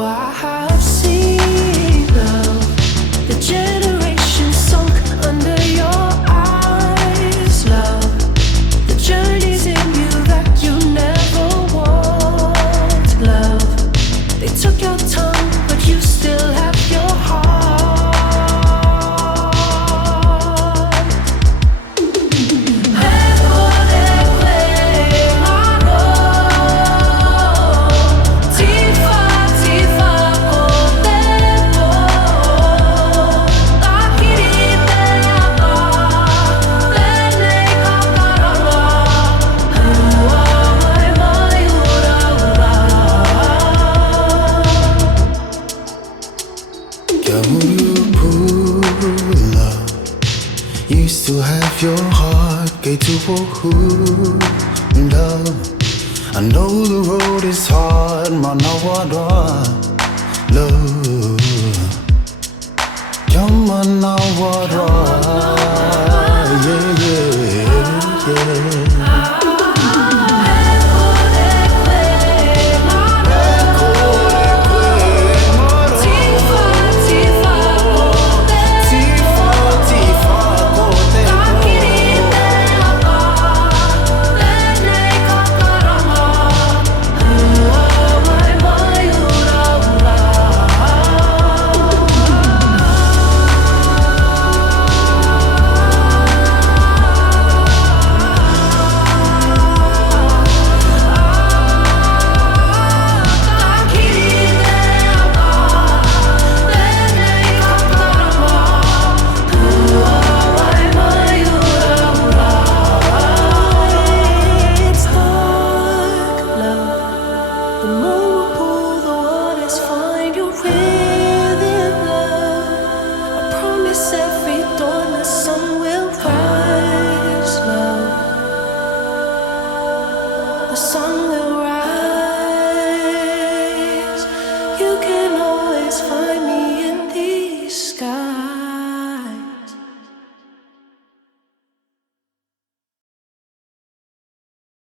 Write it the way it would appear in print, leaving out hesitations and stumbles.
I have seen love, the generation sunk under your eyes, love. The journey's in you that you never want, love. They took your tongue, but you still have your heart. You still have your heart, get to love. I know the road is hard, man, I want love. Come on, I want